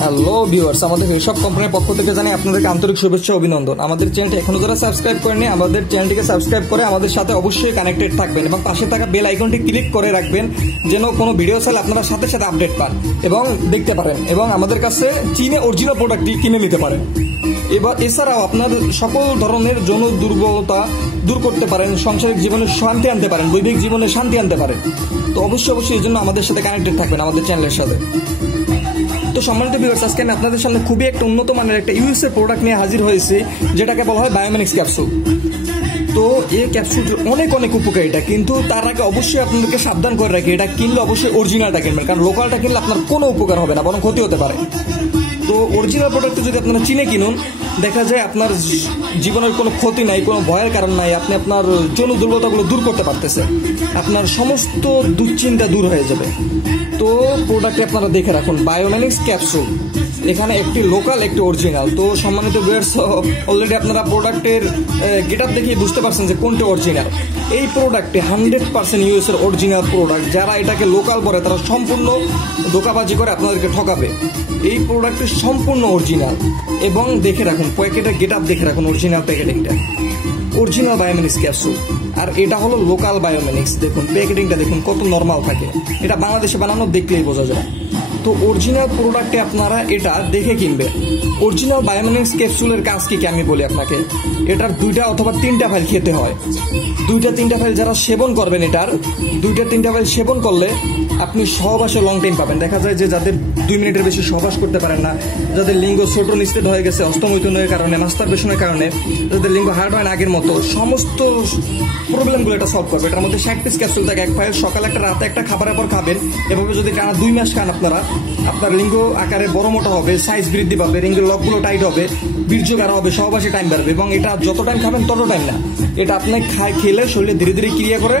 Hello viewers, আমাদের এসব কোম্পানির পক্ষ থেকে জানাই আপনাদেরকে আন্তরিক শুভেচ্ছা অভিনন্দন। আমাদের চ্যানেলটি এখনো যারা সাবস্ক্রাইব করেননি, আমাদের চ্যানেলটিকে সাবস্ক্রাইব করে আমাদের সাথে অবশ্যই কানেক্টেড থাকবেন এবং পাশে থাকা বেল আইকনটি ক্লিক করে রাখবেন যেন কোনো ভিডিও চাইলে আপনারা সাথে সাথে আপডেট পান এবং দেখতে পারেন এবং আমাদের কাছে চীনে অরিজিনাল প্রোডাক্টটি কিনে নিতে পারেন। এছাড়াও আপনার সকল ধরনের যৌন দুর্বলতা দূর করতে পারেন, সাংসারিক জীবনে শান্তি আনতে পারেন, বৈবাহিক জীবনে শান্তি আনতে পারেন। তো অবশ্যই এই জন্য আমাদের সাথে কানেক্টেড থাকবেন আমাদের চ্যানেলের সাথে। তো সম্মানিত ভিউয়ার্স, আজকে আমি আপনাদের সামনে খুবই একটা উন্নত মানের একটা ইউএসএ প্রোডাক্ট নিয়ে হাজির হয়েছি, যেটাকে বলা হয় বায়োমেনিক্স ক্যাপসুল। তো এই ক্যাপসুলটির অনেক উপকারিতা, কিন্তু তার আগে অবশ্যই আপনাদেরকে সাবধান করে রাখি, এটা কিনলে অবশ্যই অরিজিনালটা কিনবেন, কারণ লোকালটা কিনলে আপনার কোনো উপকার হবে না, বরং ক্ষতি হতে পারে। তো অরিজিনাল প্রোডাক্ট যদি আপনারা চিনে কিনুন, দেখা যায় আপনার জীবনের কোনো ক্ষতি নাই, কোনো ভয়ের কারণ নাই, আপনি আপনার যৌন দুর্বলতাগুলো দূর করতে পারতেছেন, আপনার সমস্ত দুশ্চিন্তা দূর হয়ে যাবে। তো প্রোডাক্টে আপনারা দেখে রাখুন বায়োমেনিক্স ক্যাপসুল, এখানে একটি লোকাল একটি অরিজিনাল। তো সম্মানিত ভিউয়ার্স, অলরেডি আপনারা প্রোডাক্টের গেটআপ দেখেই বুঝতে পারছেন যে কোনটি অরিজিনাল। এই প্রোডাক্টে 100% ইউএস এর অরিজিনাল প্রোডাক্ট। যারা এটাকে লোকাল বলে তারা সম্পূর্ণ ধোঁকাবাজি করে আপনাদেরকে ঠকাবে। এই প্রোডাক্টটি সম্পূর্ণ অরিজিনাল এবং দেখে রাখুন প্যাকেটের গেটআপ দেখে রাখুন, অরিজিনাল প্যাকেটিংটা, অরিজিনাল বায়োমেনিক্স ক্যাপসুল। আর এটা হলো লোকাল বায়োমেনিক্স। দেখুন প্যাকেটিংটা দেখুন কত নর্মাল থাকে, এটা বাংলাদেশে বানানো দেখলেই বোঝা যায়। তো অরিজিনাল প্রোডাক্টে আপনারা এটা দেখে কিনবেন। অরিজিনাল বায়োমেনিক্স ক্যাপসুলের কাজ কি আমি বলি আপনাকে, এটার 2টা অথবা 3টা ফাইল খেতে হয়। 2টা-3টা ফাইল যারা সেবন করবেন, এটার 2টা-3টা ফাইল সেবন করলে আপনি সহবাসে লং টাইম পাবেন। দেখা যায় যে যাদের 2 মিনিটের বেশি সহবাস করতে পারেন না, যাদের লিঙ্গ ছোট নিস্তেজ হয়ে গেছে হস্তমৈথুনের কারণে, মাস্টারবেশনের কারণে, যাদের লিঙ্গ হার্ড হয় না আগের মতো, সমস্ত প্রবলেমগুলো এটা সলভ করবে। এটার মধ্যে 60 পিস ক্যাপসুল থাকে, এক ফাইল সকালে একটা রাতে একটা, খাবারের পর খাবেন। এভাবে যদি টানা 2 মাস খান আপনারা, আপনার লিঙ্গ আকারে বড় মোটা হবে, সাইজ বৃদ্ধি পাবে, লিঙ্গের লকগুলো টাইট হবে, বীর্য গাঢ় হবে, সহবাসে টাইম বাড়বে। এবং এটা যত টাইম খাবেন তত টাইম না, এটা আপনি খেলে শরীরে ধীরে ধীরে ক্রিয়া করে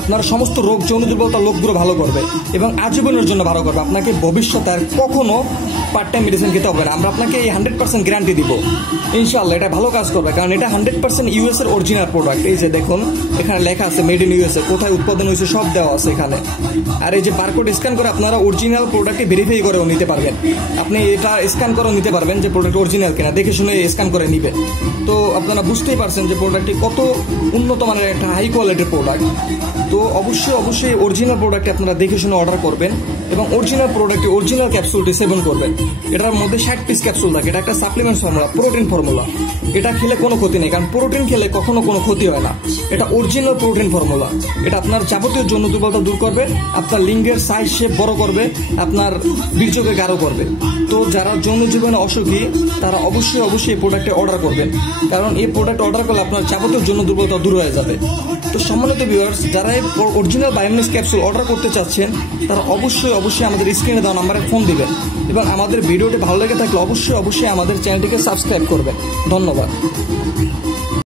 আপনার সমস্ত রোগ, যৌন দুর্বলতা লোকগুলো ভালো করবে এবং আজীবনের জন্য ভালো করবে। আপনাকে ভবিষ্যতে আর কখনো পার্ট টাইম মেডিসিন খেতে হবে না। আমরা আপনাকে এই 100% গ্যারান্টি দিব, ইনশাআল্লাহ এটা ভালো কাজ করবে, কারণ এটা 100% ইউএস এর অরিজিনাল প্রোডাক্ট। এই যে দেখুন এখানে লেখা আছে মেড ইন ইউএসএ, কোথায় উৎপাদন হয়েছে সব দেওয়া আছে এখানে। আর এই যে বারকোড স্ক্যান করে আপনারা অরিজিনাল প্রোডাক্টে ভেরিফাই করেও নিতে পারবেন। আপনি এটা স্ক্যান করেও নিতে পারবেন যে প্রোডাক্ট অরিজিনাল কিনা, দেখে শুনে স্ক্যান করে নিবেন। তো আপনারা বুঝতেই পারছেন যে প্রোডাক্টটি কত উন্নত মানের একটা হাই কোয়ালিটির প্রোডাক্ট। তো অবশ্যই অরিজিনাল প্রোডাক্টে আপনারা দেখে শুনে অর্ডার করবেন এবং অরিজিনাল প্রোডাক্টে অরিজিনাল ক্যাপসুলটি সেবন করবেন। এটার মধ্যে 60 পিস ক্যাপসুল থাকে, এটা একটা সাপ্লিমেন্ট ফর্মুলা, প্রোটিন ফর্মুলা। এটা খেলে কোনো ক্ষতি নেই, কারণ প্রোটিন খেলে কখনো কোনো ক্ষতি হয় না। এটা অরিজিনাল প্রোটিন ফর্মুলা। এটা আপনার যাবতীয় যৌন দুর্বলতা দূর করবে, আপনার লিঙ্গের সাইজ শেপ বড় করবে, আপনার বীর্যকে গাঢ় করবে। তো যারা যৌন জীবনে অসুখী তারা অবশ্যই এই প্রোডাক্টে অর্ডার করবেন, কারণ এই প্রোডাক্ট অর্ডার করলে আপনার যাবতীয় যৌন দুর্বলতা দূর হয়ে যাবে। তো সম্মানিত ভিউয়ার্স, যারা এই অরিজিনাল বায়োমেনিক্স ক্যাপসুল অর্ডার করতে চাচ্ছেন তারা অবশ্যই আমাদের স্ক্রিনে দেওয়া নাম্বারে ফোন দিবেন এবং আমাদের ভিডিওটি ভালো লেগে থাকলে অবশ্যই আমাদের চ্যানেলটিকে সাবস্ক্রাইব করবেন। ধন্যবাদ।